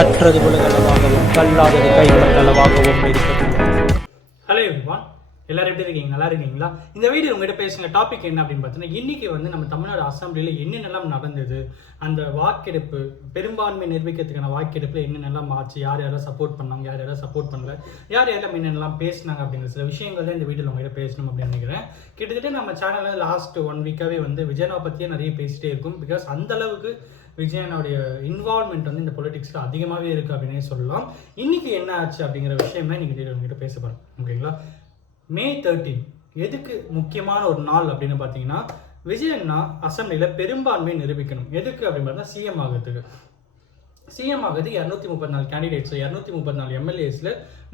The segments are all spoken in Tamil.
கற்றது உலகளவாகவும் கல்லாதது கைவிடங்களவாகவும் இருக்கிறது. ஹலோ எவ்ரிவான், எல்லாரும் எப்படி இருக்கீங்க? நல்லா இருக்கீங்களா? இந்த வீடியோ உங்ககிட்ட பேசுகிற டாபிக் என்ன அப்படின்னு பார்த்தீங்கன்னா, இன்னைக்கு வந்து நம்ம தமிழ்நாடு அசம்பிளியில் என்னென்னலாம் நடந்தது, அந்த வாக்கெடுப்பு பெரும்பான்மை நிரூபிக்கிறதுக்கான வாக்கெடுப்பில் என்னென்னலாம் ஆச்சு, யார் யாரெல்லாம் சப்போர்ட் பண்ணாங்க, யார் யாரெல்லாம் சப்போர்ட் பண்ணல, யார் யாரெல்லாம் என்னென்னலாம் பேசினாங்க அப்படிங்கிற சில விஷயங்கள் தான் இந்த வீடியோவில் உங்ககிட்ட பேசணும் அப்படின்னு நினைக்கிறேன். கிட்டத்தட்ட நம்ம சேனலில் லாஸ்ட் 1 வீக்காகவே வந்து விஜயனை பற்றியே நிறைய பேசிட்டே இருக்கும். பிகாஸ் அந்த அளவுக்கு விஜயனுடைய இன்வால்மெண்ட் வந்து இந்த பொலிட்டிக்ஸில் அதிகமாகவே இருக்குது அப்படின்னே சொல்லலாம். இன்னைக்கு என்ன ஆச்சு அப்படிங்கிற விஷயம் தான் நீங்கள் உங்ககிட்ட பேச போகிறேன். ஓகேங்களா? May 13 எதுக்கு முக்கியமான ஒரு நாள் அப்படின்னு பார்த்தீங்கன்னா, விஜயண்ணா அசம்பிளியில் பெரும்பான்மையை நிரூபிக்கணும். எதுக்கு அப்படின்னு பார்த்தா சிஎம் ஆகிறதுக்கு. சிஎம் ஆகுது 234 கேண்டிடேட்ஸ், 234 எம்எல்ஏஸில்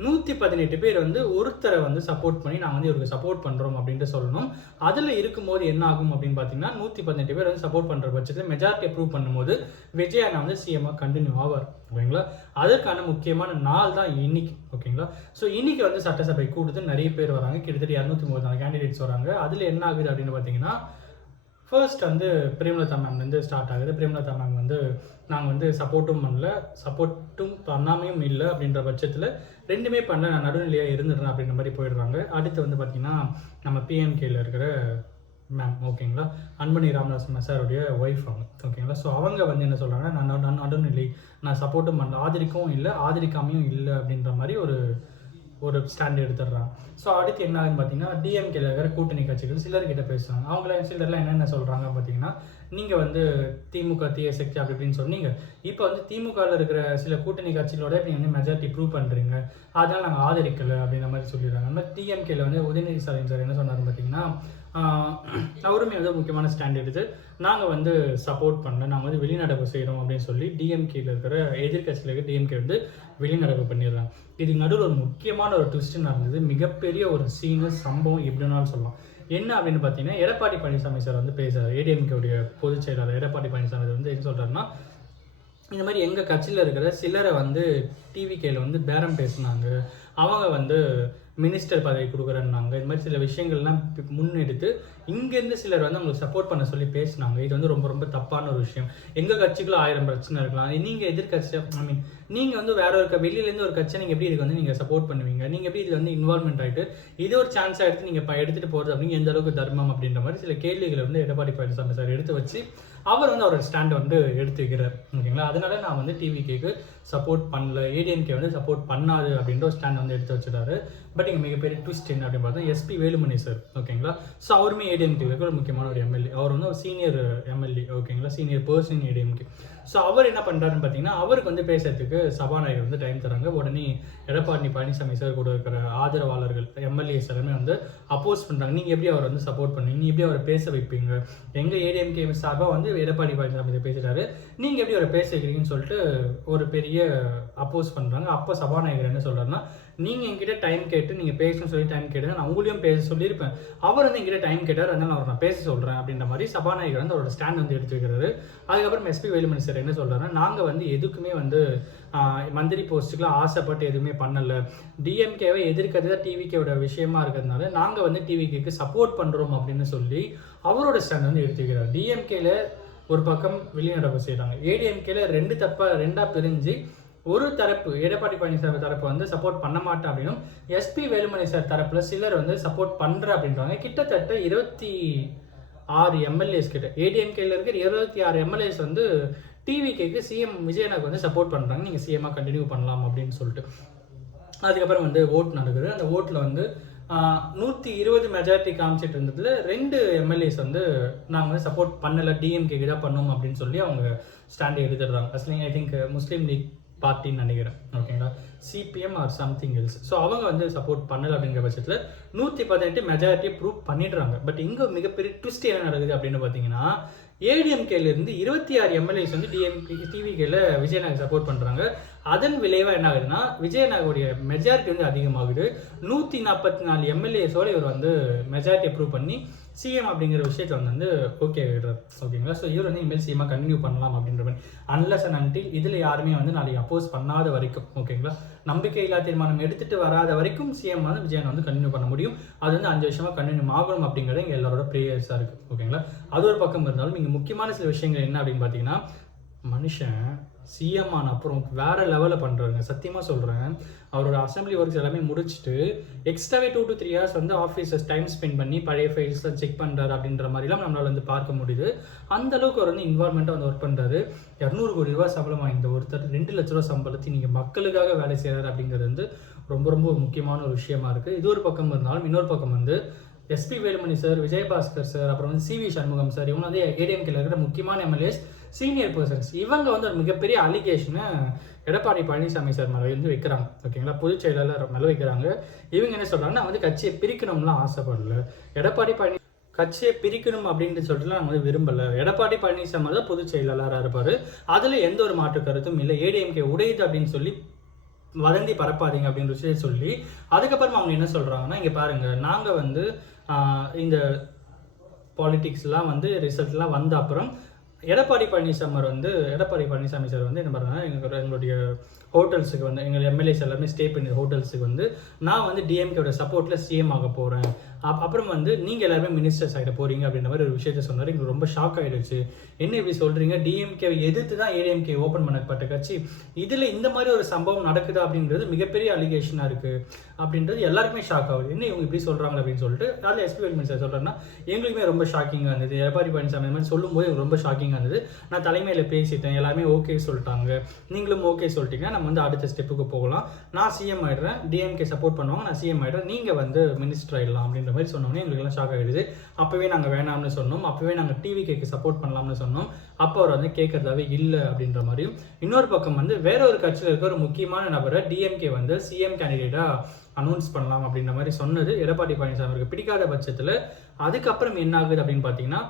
118 பேர் வந்து ஒருத்தரை வந்து சப்போர்ட் பண்ணி நாங்கள் வந்து இவருக்கு சப்போர்ட் பண்ணுறோம் அப்படின்ட்டு சொல்லணும். அதில் இருக்கும்போது என்ன ஆகும் அப்படின்னு பார்த்தீங்கன்னா, 118 பேர் வந்து சப்போர்ட் பண்ணுற பட்சத்தில் மெஜாரிட்டி அப்ரூவ் பண்ணும்போது விஜயண்ணா வந்து சிஎம்மாக கண்டினியூ ஆவார். ஓகேங்களா? அதற்கான முக்கியமான நாள் தான் இன்னைக்கு. ஓகேங்களா? ஸோ இன்னைக்கு வந்து சட்டசபை கூடுது, நிறைய பேர் வராங்க, கிட்டத்தட்ட 234 கேண்டிடேட்ஸ் வராங்க. அதில் என்ன ஆகுது அப்படின்னு பார்த்தீங்கன்னா, ஃபர்ஸ்ட் வந்து பிரேமலதா மேம் வந்து ஸ்டார்ட் ஆகுது. பிரேமலதா மேம் வந்து நாங்கள் வந்து சப்போர்ட்டும் பண்ணல, சப்போர்ட்டும் பண்ணாமையும் இல்லை அப்படின்ற பட்சத்தில் ரெண்டுமே பண்ணல, நான் நடுநிலையாக இருந்துடுறேன் அப்படின்ற மாதிரி போயிடுறாங்க. அடுத்து வந்து பார்த்திங்கன்னா நம்ம பிஎம்கேயில் இருக்கிற மேம், ஓகேங்களா, அன்புமணி ராமதாஸ் சாருடைய ஒய்ஃப் அவங்க. ஓகேங்களா? ஸோ அவங்க வந்து என்ன சொல்கிறாங்க, நான் நடுநிலை, நான் சப்போர்ட்டும் பண்ணல, ஆதரிக்கவும் இல்லை ஆதரிக்காமையும் இல்லை அப்படின்ற மாதிரி ஒரு ஸ்டாண்ட் எடுத்துடுறாங்க. ஸோ அடுத்து என்ன ஆகுதுன்னு பார்த்தீங்கன்னா, டிஎம்கேல இருக்கிற கூட்டணி கட்சிகள் சிலர்கிட்ட பேசுகிறாங்க. அவங்கள சிலர்லாம் என்னென்ன சொல்கிறாங்க பார்த்தீங்கன்னா, நீங்கள் வந்து திமுக தீய சக்தி அப்படி இப்படின்னு சொன்னீங்க, இப்போ வந்து திமுகவில் இருக்கிற சில கூட்டணி கட்சிகளோட நீங்கள் வந்து மெஜாரிட்டி ப்ரூவ் பண்ணுறீங்க, அதனால் நாங்கள் ஆதரிக்கலை அப்படின்ற மாதிரி சொல்லிடுறாங்க. அந்த மாதிரி டிஎம்கேல வந்து உதயநிதி ஸ்டாலின் சார் என்ன சொன்னார் பார்த்தீங்கன்னா, அவருமே வந்து முக்கியமான ஸ்டாண்ட் எடுத்து நாங்கள் வந்து சப்போர்ட் பண்ணல, நாங்கள் வந்து வெளிநடப்பு செய்கிறோம் அப்படின்னு சொல்லி டிஎம்கேல இருக்கிற எதிர்கட்சியில் இருக்கிற டிஎம்கே வந்து வெளிநடப்பு பண்ணிடுறாங்க. இதுக்கு நடுவில் ஒரு முக்கியமான ஒரு ட்விஸ்ட் நடந்தது, மிகப்பெரிய ஒரு சீனு சம்பவம் எப்படினாலும் சொல்லலாம். என்ன அப்படின்னு பார்த்தீங்கன்னா, எடப்பாடி பழனிசாமி சார் வந்து பேசுகிறார். ஏடிஎம்கேவுடைய பொதுச் செயலாளர் எடப்பாடி பழனிசாமி வந்து என்ன சொல்கிறாருன்னா, இந்த மாதிரி எங்கள் கட்சியில் இருக்கிற சிலரை வந்து டிவிகேல வந்து பேரம் பேசினாங்க, அவங்க வந்து மினிஸ்டர் பதவி கொடுக்குறேன்னாங்க, இது மாதிரி சில விஷயங்கள்லாம் முன்னெடுத்து இங்கேருந்து சிலர் வந்து அவங்களுக்கு சப்போர்ட் பண்ண சொல்லி பேசினாங்க. இது வந்து ரொம்ப ரொம்ப தப்பான ஒரு விஷயம். எங்கள் கட்சிக்குள்ள 1000 பிரச்சனை இருக்கலாம், நீங்கள் எதிர்கட்சி நீங்கள் வந்து வேற ஒரு வெளியிலேருந்து ஒரு கட்சியை நீங்கள் எப்படி இதுக்கு வந்து நீங்கள் சப்போர்ட் பண்ணுவீங்க, நீங்கள் எப்படி இதில் வந்து இன்வால்மெண்ட் ஆகிட்டு இது ஒரு சான்ஸாக எடுத்து நீங்கள் எடுத்துகிட்டு போகிறது அப்படிங்க எந்த அளவுக்கு தர்மம் அப்படின்ற மாதிரி சில கேள்விகளை வந்து எடப்பாடி பழனிசாமி சார் எடுத்து வச்சு அவர் வந்து அவரோட ஸ்டாண்டை வந்து எடுத்து வைக்கிறார். ஓகேங்களா? அதனால நான் வந்து டிவிகேக்கு சப்போர்ட் பண்ணல, ஏடிஎம்கே வந்து சப்போர்ட் பண்ணாது அப்படின்ற ஒரு ஸ்டாண்ட் வந்து எடுத்து வச்சுட்டாரு. பட் இங்கே மிகப்பெரிய ட்விஸ்ட் என்ன அப்படின்னு பார்த்தா, எஸ்பி வேலுமணி சார். ஓகேங்களா? ஸோ அவருமே ஏடிஎம்கேக்கு ஒரு முக்கியமான ஒரு எம்எல்ஏ, அவர் வந்து ஒரு சீனியர் எம்எல்ஏ. ஓகேங்களா? Senior person ADMK. ஸோ அவர் என்ன பண்ணுறாருன்னு பார்த்தீங்கன்னா, அவருக்கு வந்து பேசுறதுக்கு சபாநாயகர் வந்து டைம் தராங்க. உடனே எடப்பாடி பழனிசாமி சார் கூட இருக்கிற ஆதரவாளர்கள் எம்எல்ஏஸ் எல்லாமே வந்து அப்போஸ் பண்ணுறாங்க. நீங்கள் எப்படி அவர் வந்து சப்போர்ட் பண்ணுவீங்க, நீங்கள் எப்படி அவரை பேச வைப்பீங்க, எங்கள் ஏடிஎம்கே சார்பாக வந்து எடப்பாடி பழனிசாமி பேசிட்டாரு, நீங்கள் எப்படி அவரை பேச வைக்கிறீங்கன்னு சொல்லிட்டு ஒரு பெரிய அப்போஸ் பண்ணுறாங்க. அப்போ சபாநாயகர் என்ன சொல்கிறாருன்னா, நீங்கள் என்கிட்ட டைம் கேட்டு நீங்கள் பேசணும்னு சொல்லி டைம் கேட்டு நான் உங்களையும் பேச சொல்லியிருப்பேன், அவர் வந்து என்கிட்ட டைம் கேட்டார், அதனால் அவர் நான் பேச சொல்கிறேன் அப்படின்ற மாதிரி சபாநாயகர் வந்து அவரோட ஸ்டாண்ட் வந்து எடுத்து வைக்கிறாரு. அதுக்கப்புறம் எஸ்பி வேலுமணி சார் என்ன சொல்கிறாருன்னா, நாங்கள் வந்து எதுக்குமே வந்து மந்திரி போஸ்ட்டுக்குலாம் ஆசைப்பட்டு எதுவுமே பண்ணலை, டிஎம்கேவை எதிர்க்கிறது தான் டிவிகேவோட விஷயமா இருக்கிறதுனால நாங்கள் வந்து டிவிகேக்கு சப்போர்ட் பண்ணுறோம் அப்படின்னு சொல்லி அவரோட ஸ்டாண்ட் வந்து எடுத்து வைக்கிறார். டிஎம்கேல ஒரு பக்கம் வெளிநடப்பு செய்கிறாங்க, ஏடிஎம்கேல ரெண்டாக பிரிஞ்சு ஒரு தரப்பு எடப்பாடி பழனிசாமி தரப்பு வந்து சப்போர்ட் பண்ண மாட்டேன் அப்படின்னும், எஸ்பி வேலுமணி சார் தரப்புல சிலர் வந்து சப்போர்ட் பண்ற அப்படின்றாங்க. கிட்டத்தட்ட 26 எம்எல்ஏஸ் கிட்ட ஏடிஎம்கேல இருக்கிற 26 எம்எல்ஏஸ் வந்து டிவிகேக்கு சிஎம் விஜயனுக்கு வந்து சப்போர்ட் பண்றாங்க, நீங்க சிஎம்மா கண்டினியூ பண்ணலாம் அப்படின்னு சொல்லிட்டு. அதுக்கப்புறம் வந்து ஓட் நடக்குது. அந்த ஓட்டில் வந்து 120 மெஜாரிட்டி காமிச்சிட்டு இருந்ததுல 2 எம்எல்ஏஸ் வந்து நாங்கள் வந்து சப்போர்ட் பண்ணலை, டிஎம்கேக்கு தான் பண்ணோம் அப்படின்னு சொல்லி அவங்க ஸ்டாண்டை எடுத்துடுறாங்க. அஸ்லிங் ஐ திங்க் முஸ்லீம் லீக் பார்ட்டின்னு நினைக்கிறேன். ஓகேங்களா? CPM or something else. So அவங்க வந்து சப்போர்ட் பண்ணலை அப்படிங்கிற பட்சத்தில் 118 மெஜாரிட்டியை ப்ரூவ் பண்ணிடுறாங்க. பட் இங்கே மிகப்பெரிய ட்விஸ்ட் என்ன நடக்குது அப்படின்னு பார்த்தீங்கன்னா, ஏடிஎம்கேலேருந்து 26 எம்எல்ஏஸ் வந்து டிவிகேல விஜயநாயக் சப்போர்ட் பண்ணுறாங்க. அதன் விளைவாக என்ன ஆகுதுன்னா, விஜயநாயகோடைய மெஜாரிட்டி வந்து அதிகமாகுது. 144 எம்எல்ஏஸோடு இவர் வந்து மெஜாரிட்டி ப்ரூவ் பண்ணி சிஎம் அப்படிங்கிற விஷயத்தை வந்து ஓகே ஆகிடுறாரு. ஓகேங்களா? ஸோ இவர் வந்து இனிமேல் சிஎம்மாக கண்டினியூ பண்ணலாம் அப்படின்ற மாதிரி, அன்லஸ் அண்ட் அன்டில் இதில் யாருமே வந்து நாளைக்கு அப்போஸ் பண்ணாத வரைக்கும், ஓகேங்களா, நம்பிக்கையில்லா தீர்மானம் எடுத்துகிட்டு வராத வரைக்கும் சிஎம் வந்து விஜயன் வந்து கண்டினியூ பண்ண முடியும். அது வந்து 5 வருஷமாக கண்டினியூ ஆகணும் அப்படிங்கிறது எங்கள் எல்லாரோட ப்ரேயர்ஸாக இருக்குது. ஓகேங்களா? அது ஒரு பக்கம் இருந்தாலும் இங்கே முக்கியமான சில விஷயங்கள் என்ன அப்படின்னு பார்த்தீங்கன்னா, மனுஷன் சிஎம் ஆன அப்புறம் வேறு லெவலில் பண்ணுறாங்க. சத்தியமாக சொல்கிறேன், அவரோட அசம்பிளி ஒர்க்ஸ் எல்லாமே முடிச்சுட்டு எக்ஸ்ட்ராவே 2 to 3 hours வந்து ஆஃபீஸஸ் டைம் ஸ்பெண்ட் பண்ணி பழைய ஃபைல்ஸ்லாம் செக் பண்ணுறாரு அப்படின்ற மாதிரிலாம் நம்மளால் வந்து பார்க்க முடியுது. அந்தளவுக்கு அவர் வந்து இன்வால்மெண்ட்டாக வந்து ஒர்க் பண்ணுறாரு. 200 கோடி ரூபா சம்பளம் வாய்ந்த ஒருத்தர் 2 லட்ச ரூபா சம்பளத்தை நீங்கள் மக்களுக்காக வேலை செய்கிறாரு அப்படிங்கிறது வந்து ரொம்ப ரொம்ப முக்கியமான ஒரு விஷயமா இருக்குது. இது ஒரு பக்கம் இருந்தாலும் இன்னொரு பக்கம் வந்து SP Velumani sir, Vijayabaskar sir, அப்புறம் வந்து சிவி சண்முகம் சார், இவங்க வந்து ஏடிஎம்கேல இருக்கிற முக்கியமான எம்எல்ஏஸ், சீனியர் பர்சன்ஸ், இவங்க வந்து ஒரு மிகப்பெரிய அலிகேஷனை எடப்பாடி பழனிசாமி சார் மேலே வந்து வைக்கிறாங்க. ஓகேங்களா, பொதுச் செயலாளர் மேலே வைக்கிறாங்க. இவங்க என்ன சொல்கிறாங்கன்னா, நான் வந்து கட்சியை பிரிக்கணும்லாம் ஆசைப்படல, எடப்பாடி கட்சியை பிரிக்கணும் அப்படின்னு சொல்லிட்டுலாம் நாங்கள் வந்து விரும்பலை, எடப்பாடி பழனிசாமி தான் பொதுச் செயலாளராக இருப்பார், அதில் எந்த ஒரு மாற்று கருத்தும் இல்லை, ஏடிஎம்கே உடையுது அப்படின்னு சொல்லி வதந்தி பரப்பாதீங்க அப்படின்னு விஷயம் சொல்லி அதுக்கப்புறமா அவங்க என்ன சொல்கிறாங்கன்னா, இங்கே பாருங்கள், நாங்கள் வந்து இந்த பாலிட்டிக்ஸ்லாம் வந்து ரிசல்ட்லாம் வந்த அப்புறம் எடப்பாடி பழனிசாமி சார் வந்து என்ன பண்ணுறாங்கன்னா, எங்களுடைய ஹோட்டல்ஸுக்கு வந்து எங்கள் எம்எல்ஏஸ் எல்லாமே ஸ்டே பண்ணி ஹோட்டல்ஸுக்கு வந்து நான் வந்து டிஎம்கேயோட சப்போர்ட்டில் சிஎம் ஆக போகிறேன், அப்புறம் வந்து நீங்கள் எல்லாருமே மினிஸ்டர்ஸ் ஆகிட போகிறீங்க அப்படின்ற மாதிரி ஒரு விஷயத்த சொன்னார். எங்களுக்கு ரொம்ப ஷாக் ஆகிடுச்சு. என்ன இப்படி சொல்கிறீங்க, டிஎம்கேவை எதிர்த்து தான் ஏடிஎம்கே ஓப்பன் பண்ணப்பட்ட கட்சி, இதில் இந்த மாதிரி ஒரு சம்பவம் நடக்குதா அப்படின்றது மிகப்பெரிய அலிகேஷனாக இருக்குது அப்படின்றது எல்லாருக்குமே ஷாக் ஆகுது. என்ன இவங்க இப்படி சொல்கிறாங்க அப்படின்னு சொல்லிட்டு அதில் எஸ்பி வேலுமணி சார் சொல்கிறேன்னா, எங்களுக்குமே ரொம்ப ஷாக்கிங்காக இருந்தது. எடப்பாடி பழனிசாமி மாதிரி சொல்லும்போது எனக்கு ரொம்ப ஷாக்கிங்காக இருந்தது. நான் தலைமையில் பேசிட்டேன், எல்லாமே ஓகே சொல்லிட்டாங்க, நீங்களும் ஓகே சொல்லிட்டீங்கன்னா நம்ம வந்து அடுத்த ஸ்டெப்புக்கு போகலாம், நான் சிஎம் ஆகிடுறேன், டிஎம்கே சப்போர்ட் பண்ணுவாங்க, நான் சிஎம் ஆகிடுறேன், நீங்கள் வந்து மினிஸ்டர் ஆகிடலாம் அப்படின்ற மாதிரி சொன்னோன்னே எங்களுக்குலாம் ஷாக் ஆகிடுது. அப்போவே நாங்கள் வேணாம்னு சொன்னோம், அப்போவே நாங்கள் டிவிகேக்கு சப்போர்ட் பண்ணலாம்னு சொன்னோம், அப்போ அவர் வந்து கேட்கறதாவே இல்லை அப்படின்ற மாதிரியும். இன்னொரு பக்கம் வந்து வேற ஒரு கட்சியில் இருக்க ஒரு முக்கியமான நபரை டிஎம்கே வந்து சிஎம் கேண்டிடேட்டாக அனௌன்ஸ் பண்ணலாம் அப்படின்ற மாதிரி சொன்னது எடப்பாடி பழனிசாமிக்கு பிடிக்காத பட்சத்தில் அதுக்கப்புறம் என்ன ஆகுது அப்படின்னு பார்த்தீங்கன்னா,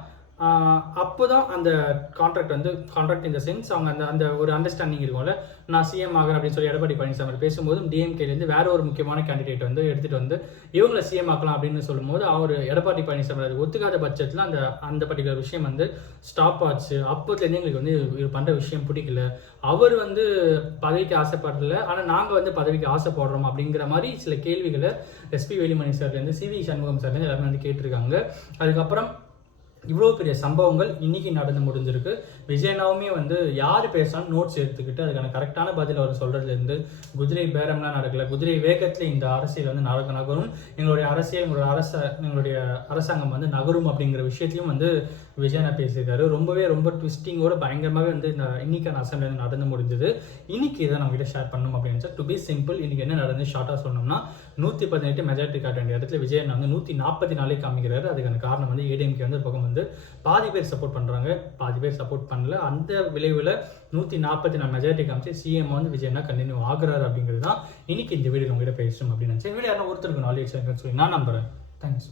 அப்போ தான் அந்த கான்ட்ராக்ட் இந்த சென்ஸ் அவங்க அந்த ஒரு அண்டர்ஸ்டாண்டிங் இருக்கும்ல, நான் சிஎம் ஆகிறேன் அப்படின்னு சொல்லி எடப்பாடி பழனிசாமி பேசும்போதும் டிஎம்கேலேருந்து வேற ஒரு முக்கியமான கேண்டிடேட் வந்து எடுத்துகிட்டு வந்து இவங்களை சிஎம் ஆக்கலாம் அப்படின்னு சொல்லும்போது அவர் எடப்பாடி பழனிசாமி அது ஒத்துக்காத பட்சத்தில் அந்த பர்டிகுலர் விஷயம் வந்து ஸ்டாப் ஆச்சு. அப்போதுலேருந்து எங்களுக்கு வந்து இவர் பண்ணுற விஷயம் பிடிக்கல, அவர் வந்து பதவிக்கு ஆசைப்படல, ஆனால் நாங்கள் வந்து பதவிக்கு ஆசைப்படுறோம் அப்படிங்கிற மாதிரி சில கேள்விகளை எஸ்பி வேலுமணி சார்லேருந்து சிவி சண்முகம் சார்லேருந்து எல்லாமே வந்து கேட்டிருக்காங்க. அதுக்கப்புறம் இவ்வளோ பெரிய சம்பவங்கள் இன்னைக்கு நடந்து முடிஞ்சிருக்கு. விஜயனாவுமே வந்து யார் பேசாலும் நோட்ஸ் எடுத்துக்கிட்டு அதுக்கான கரெக்டான பதில் அவர் சொல்கிறதுலேருந்து குதிரை பேரம்லாம் நடக்கல, குதிரை வேகத்தில் இந்த அரசியல் வந்து நகரும், எங்களுடைய அரசாங்கம் வந்து நகரும் அப்படிங்கிற விஷயத்தையும் வந்து விஜயனா பேசியிருக்காரு. ரொம்ப ட்விஸ்டிங்கோட பயங்கரமாகவே வந்து இந்த இன்னைக்கான அசம்பிளி வந்து நடந்து முடிஞ்சது. இன்னைக்கு இதை நம்ம கிட்ட ஷேர் பண்ணணும் அப்படின்னு சார். டு பி சிம்பிள், இன்னைக்கு என்ன நடந்து ஷார்ட்டாக சொன்னோம்னா, 118 மெஜாரிட்டி காட்ட வேண்டிய இடத்துல விஜயன் வந்து 144 காமிக்கிறாரு. அதுக்கான காரணம் வந்து ஏடிஎம்கே வந்து பக்கம் வந்து பாதி பேர் சப்போர்ட் பண்ணுறாங்க, பாதி பேர் சப்போர்ட் பண்ணல. அந்த விளைவில் 144 மெஜாரிட்டி காமிச்சு சிஎம் வந்து விஜயனா கண்டினியூ ஆகுறாரு அப்படிங்கிறது தான் இன்னைக்கு இந்த வீடியோ உங்ககிட்ட பேசணும் அப்படின்னு நினச்சேன். வீடியோ யாரும் ஒருத்தருக்கு நாலேஜ் இருக்குன்னு சொல்லி நான் நம்புறேன். தேங்க்ஸ்.